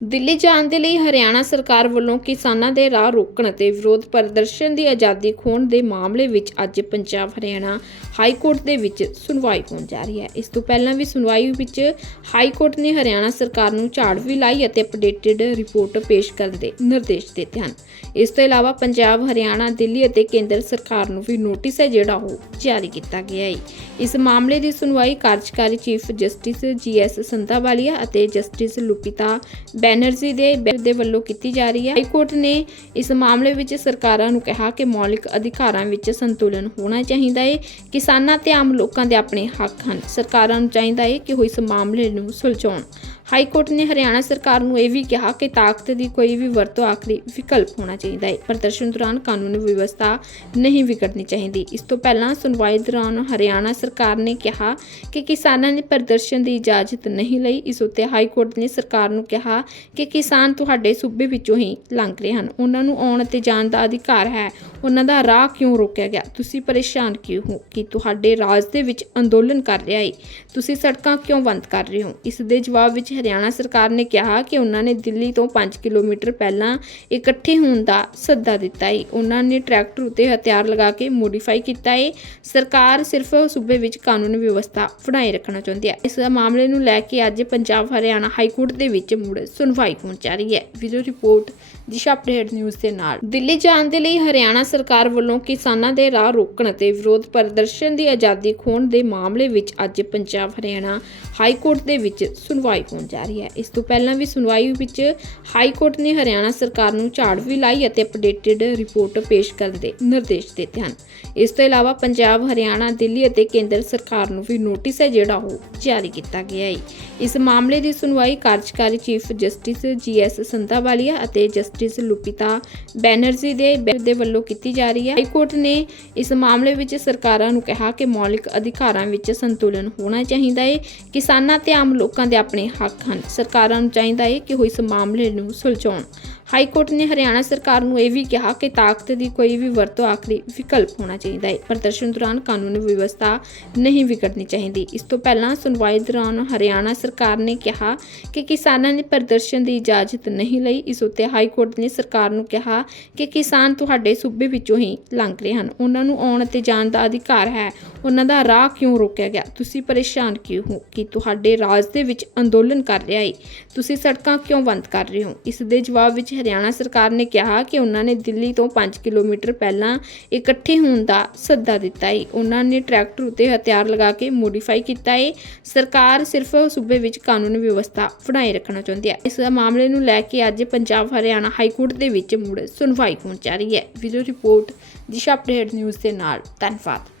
ਦਿੱਲੀ ਜਾਣ ਦੇ ਲਈ ਹਰਿਆਣਾ ਸਰਕਾਰ ਵੱਲੋਂ ਕਿਸਾਨਾਂ ਦੇ ਰਾਹ ਰੋਕਣ ਅਤੇ ਵਿਰੋਧ ਪ੍ਰਦਰਸ਼ਨ ਦੀ ਆਜ਼ਾਦੀ ਖੋਹਣ ਦੇ ਮਾਮਲੇ ਵਿੱਚ ਅੱਜ ਪੰਜਾਬ ਹਰਿਆਣਾ ਹਾਈ ਕੋਰਟ ਦੇ ਵਿੱਚ ਸੁਣਵਾਈ ਹੋਣ ਜਾ ਰਹੀ ਹੈ। ਇਸ ਤੋਂ ਪਹਿਲਾਂ ਵੀ ਸੁਣਵਾਈ ਵਿੱਚ ਹਾਈ ਕੋਰਟ ਨੇ ਹਰਿਆਣਾ ਸਰਕਾਰ ਨੂੰ ਝਾੜ ਵੀ ਲਾਈ ਅਤੇ ਅਪਡੇਟਡ ਰਿਪੋਰਟ ਪੇਸ਼ ਕਰਨ ਦੇ ਨਿਰਦੇਸ਼ ਦਿੱਤੇ ਹਨ। ਇਸ ਤੋਂ ਇਲਾਵਾ ਪੰਜਾਬ, ਹਰਿਆਣਾ, ਦਿੱਲੀ ਅਤੇ ਕੇਂਦਰ ਸਰਕਾਰ ਨੂੰ ਵੀ ਨੋਟਿਸ ਹੈ ਜਿਹੜਾ ਉਹ ਜਾਰੀ ਕੀਤਾ ਗਿਆ ਹੈ। ਇਸ ਮਾਮਲੇ ਦੀ ਸੁਣਵਾਈ ਕਾਰਜਕਾਰੀ ਚੀਫ ਜਸਟਿਸ ਜੀਐਸ ਸੰਧਾਵਾਲੀਆ ਅਤੇ ਜਸਟਿਸ ਲੁਪਿਤਾ ਬੈਨਰਜੀ ਦੇ ਦੇ ਵੱਲੋਂ ਕੀਤੀ ਜਾ ਰਹੀ ਹੈ। ਹਾਈ ਕੋਰਟ ਨੇ ਇਸ ਮਾਮਲੇ ਵਿੱਚ ਸਰਕਾਰਾਂ ਨੂੰ ਕਿਹਾ ਕਿ ਮੌਲਿਕ ਅਧਿਕਾਰਾਂ ਵਿੱਚ ਸੰਤੁਲਨ ਹੋਣਾ ਚਾਹੀਦਾ ਹੈ ਕਿਸਾਨਾਂ ਤੇ ਆਮ ਲੋਕਾਂ ਦੇ ਆਪਣੇ ਹੱਕ ਹਨ। ਸਰਕਾਰਾਂ ਨੂੰ ਚਾਹੀਦਾ ਹੈ ਕਿ ਉਹ ਇਸ ਮਾਮਲੇ ਨੂੰ ਸੁਲਝਾਉਣ। ਹਾਈ ਕੋਰਟ ਨੇ ਹਰਿਆਣਾ ਸਰਕਾਰ ਨੂੰ ਇਹ ਵੀ ਕਿਹਾ ਕਿ ਤਾਕਤ ਦੀ ਕੋਈ ਵੀ ਵਰਤੋਂ ਆਖਰੀ ਵਿਕਲਪ ਹੋਣਾ ਚਾਹੀਦਾ ਹੈ। ਪ੍ਰਦਰਸ਼ਨ ਦੌਰਾਨ ਕਾਨੂੰਨ ਵਿਵਸਥਾ ਨਹੀਂ ਵਿਗੜਨੀ ਚਾਹੀਦੀ। ਇਸ ਤੋਂ ਪਹਿਲਾਂ ਸੁਣਵਾਈ ਦੌਰਾਨ ਹਰਿਆਣਾ ਸਰਕਾਰ ਨੇ ਕਿਹਾ ਕਿ ਕਿਸਾਨਾਂ ਨੇ ਪ੍ਰਦਰਸ਼ਨ ਦੀ ਇਜਾਜ਼ਤ ਨਹੀਂ ਲਈ। ਇਸ ਉੱਤੇ ਹਾਈ ਕੋਰਟ ਨੇ ਸਰਕਾਰ ਨੂੰ ਕਿਹਾ ਕਿ ਕਿਸਾਨ ਤੁਹਾਡੇ ਸੂਬੇ ਵਿੱਚੋਂ ਹੀ ਲੰਘ ਰਹੇ ਹਨ। ਉਹਨਾਂ ਨੂੰ ਆਉਣ ਅਤੇ ਜਾਣ ਦਾ ਅਧਿਕਾਰ ਹੈ। ਉਹਨਾਂ ਦਾ ਰਾਹ ਕਿਉਂ ਰੋਕਿਆ ਗਿਆ? ਤੁਸੀਂ ਪਰੇਸ਼ਾਨ ਕਿਉਂ ਹੋ ਕਿ ਤੁਹਾਡੇ ਰਾਜ ਦੇ ਵਿੱਚ ਅੰਦੋਲਨ ਕਰ ਰਿਹਾ ਹੈ ਤੁਸੀਂ ਸੜਕਾਂ ਕਿਉਂ ਬੰਦ ਕਰ ਰਹੇ ਹੋ? ਇਸ ਦੇ ਜਵਾਬ ਵਿੱਚ ਹਰਿਆਣਾ ਸਰਕਾਰ ਨੇ ਕਿਹਾ ਕਿ ਉਹਨਾਂ ਨੇ ਦਿੱਲੀ ਤੋਂ 5 ਕਿਲੋਮੀਟਰ ਪਹਿਲਾਂ ਇਕੱਠੇ ਹੋਣ ਦਾ ਸੱਦਾ ਦਿੱਤਾ ਹੈ ਉਹਨਾਂ ਨੇ ਟਰੈਕਟਰ ਉੱਤੇ ਹਥਿਆਰ ਲਗਾ ਕੇ ਮੋਡੀਫਾਈ ਕੀਤਾ ਹੈ ਸਰਕਾਰ ਸਿਰਫ ਸੂਬੇ ਵਿੱਚ ਕਾਨੂੰਨ ਵਿਵਸਥਾ ਬਣਾਈ ਰੱਖਣਾ ਚਾਹੁੰਦੀ ਹੈ। ਇਸ ਮਾਮਲੇ ਨੂੰ ਲੈ ਕੇ ਅੱਜ ਪੰਜਾਬ ਹਰਿਆਣਾ ਹਾਈ ਕੋਰਟ ਦੇ ਵਿੱਚ ਮੁੜ ਸੁਣਵਾਈ ਹੋਣ ਜਾ ਰਹੀ ਹੈ। Video report Disha update news ਦੇ ਨਾਲ। ਦਿੱਲੀ ਜਾਣ ਦੇ ਲਈ ਹਰਿਆਣਾ ਸਰਕਾਰ ਵੱਲੋਂ ਕਿਸਾਨਾਂ ਦੇ ਰਾਹ ਰੋਕਣ ਅਤੇ ਵਿਰੋਧ ਪ੍ਰਦਰਸ਼ਨ ਦੀ ਆਜ਼ਾਦੀ ਖੋਹਣ ਦੇ ਮਾਮਲੇ ਵਿੱਚ ਅੱਜ ਪੰਜਾਬ, ਹਰਿਆਣਾ ਹਾਈ ਕੋਰਟ ਦੇ ਵਿੱਚ ਸੁਣਵਾਈ ਹੋਣ ਜਾ ਰਹੀ ਹੈ। ਇਸ ਤੋਂ ਪਹਿਲਾਂ ਵੀ ਸੁਣਵਾਈ ਵਿੱਚ ਹਾਈ ਕੋਰਟ ਨੇ ਹਰਿਆਣਾ ਸਰਕਾਰ ਨੂੰ ਝਾੜ ਵੀ ਲਾਈ ਅਤੇ ਅਪਡੇਟਡ ਰਿਪੋਰਟ ਪੇਸ਼ ਕਰਨ ਦੇ ਨਿਰਦੇਸ਼ ਦਿੱਤੇ ਹਨ। ਇਸ ਤੋਂ ਇਲਾਵਾ ਪੰਜਾਬ, ਹਰਿਆਣਾ, ਦਿੱਲੀ ਅਤੇ ਕੇਂਦਰ ਸਰਕਾਰ ਨੂੰ ਵੀ ਨੋਟਿਸ ਹੈ ਜਿਹੜਾ ਉਹ ਜਾਰੀ ਕੀਤਾ ਗਿਆ ਹੈ। ਇਸ ਮਾਮਲੇ ਦੀ ਸੁਣਵਾਈ ਕਾਰਜਕਾਰੀ ਚੀਫ ਜਸਟਿਸ ਜੀਐਸ ਸੰਧਾਵਾਲੀਆ ਅਤੇ ਜਸਟਿਸ ਲੁਪਿਤਾ ਬੈਨਰਜੀ ਦੇ ਦੇ ਵੱਲੋਂ ਕੀਤੀ ਜਾ ਰਹੀ ਹੈ। ਹਾਈ ਕੋਰਟ ਨੇ ਇਸ ਮਾਮਲੇ ਵਿੱਚ ਸਰਕਾਰਾਂ ਨੂੰ ਕਿਹਾ ਕਿ ਮੌਲਿਕ ਅਧਿਕਾਰਾਂ ਵਿੱਚ ਸੰਤੁਲਨ ਹੋਣਾ ਚਾਹੀਦਾ ਹੈ ਕਿਸਾਨਾਂ ਤੇ ਆਮ ਲੋਕਾਂ ਦੇ ਆਪਣੇ ਹੱਕ ਹਨ। ਸਰਕਾਰਾਂ ਨੂੰ ਚਾਹੀਦਾ ਹੈ ਕਿ ਉਹ ਇਸ ਮਾਮਲੇ ਨੂੰ ਸੁਲਝਾਉਣ। ਹਾਈ ਕੋਰਟ ਨੇ ਹਰਿਆਣਾ ਸਰਕਾਰ ਨੂੰ ਇਹ ਵੀ ਕਿਹਾ ਕਿ ਤਾਕਤ ਦੀ ਕੋਈ ਵੀ ਵਰਤੋਂ ਆਖਰੀ ਵਿਕਲਪ ਹੋਣਾ ਚਾਹੀਦਾ ਹੈ। ਪ੍ਰਦਰਸ਼ਨ ਦੌਰਾਨ ਕਾਨੂੰਨ ਵਿਵਸਥਾ ਨਹੀਂ ਵਿਗੜਨੀ ਚਾਹੀਦੀ। ਇਸ ਤੋਂ ਪਹਿਲਾਂ ਸੁਣਵਾਈ ਦੌਰਾਨ ਹਰਿਆਣਾ ਸਰਕਾਰ ਨੇ ਕਿਹਾ ਕਿ ਕਿਸਾਨਾਂ ਨੇ ਪ੍ਰਦਰਸ਼ਨ ਦੀ ਇਜਾਜ਼ਤ ਨਹੀਂ ਲਈ। ਇਸ ਉੱਤੇ ਹਾਈ ਕੋਰਟ ਨੇ ਸਰਕਾਰ ਨੂੰ ਕਿਹਾ ਕਿ ਕਿਸਾਨ ਤੁਹਾਡੇ ਸੂਬੇ ਵਿੱਚੋਂ ਹੀ ਲੰਘ ਰਹੇ ਹਨ। ਉਹਨਾਂ ਨੂੰ ਆਉਣ ਅਤੇ ਜਾਣ ਦਾ ਅਧਿਕਾਰ ਹੈ। ਉਹਨਾਂ ਦਾ ਰਾਹ ਕਿਉਂ ਰੋਕਿਆ ਗਿਆ? ਤੁਸੀਂ ਪਰੇਸ਼ਾਨ ਕਿਉਂ ਹੋ ਕਿ ਤੁਹਾਡੇ ਰਾਜ ਦੇ ਵਿੱਚ ਅੰਦੋਲਨ ਕਰ ਰਿਹਾ ਹੈ? ਤੁਸੀਂ ਸੜਕਾਂ ਕਿਉਂ ਬੰਦ ਕਰ ਰਹੇ ਹੋ? ਇਸ ਦੇ ਜਵਾਬ ਵਿੱਚ ਹਰਿਆਣਾ ਸਰਕਾਰ ਨੇ ਕਿਹਾ ਕਿ ਉਹਨਾਂ ਨੇ ਦਿੱਲੀ ਤੋਂ 5 ਕਿਲੋਮੀਟਰ ਪਹਿਲਾਂ ਇਕੱਠੇ ਹੋਣ ਦਾ ਸੱਦਾ ਦਿੱਤਾ ਹੈ ਉਹਨਾਂ ਨੇ ਟਰੈਕਟਰ ਉੱਤੇ ਹਥਿਆਰ ਲਗਾ ਕੇ ਮੋਡੀਫਾਈ ਕੀਤਾ ਹੈ ਸਰਕਾਰ ਸਿਰਫ ਸੂਬੇ ਵਿੱਚ ਕਾਨੂੰਨ ਵਿਵਸਥਾ ਬਣਾਈ ਰੱਖਣਾ ਚਾਹੁੰਦੀ ਹੈ। ਇਸ ਮਾਮਲੇ ਨੂੰ ਲੈ ਕੇ ਅੱਜ ਪੰਜਾਬ ਹਰਿਆਣਾ ਹਾਈ ਕੋਰਟ ਦੇ ਵਿੱਚ ਮੁੜ ਸੁਣਵਾਈ ਹੋਣ ਜਾ ਰਹੀ ਹੈ। Video report Disha update news ਦੇ ਨਾਲ। ਧੰਨਵਾਦ।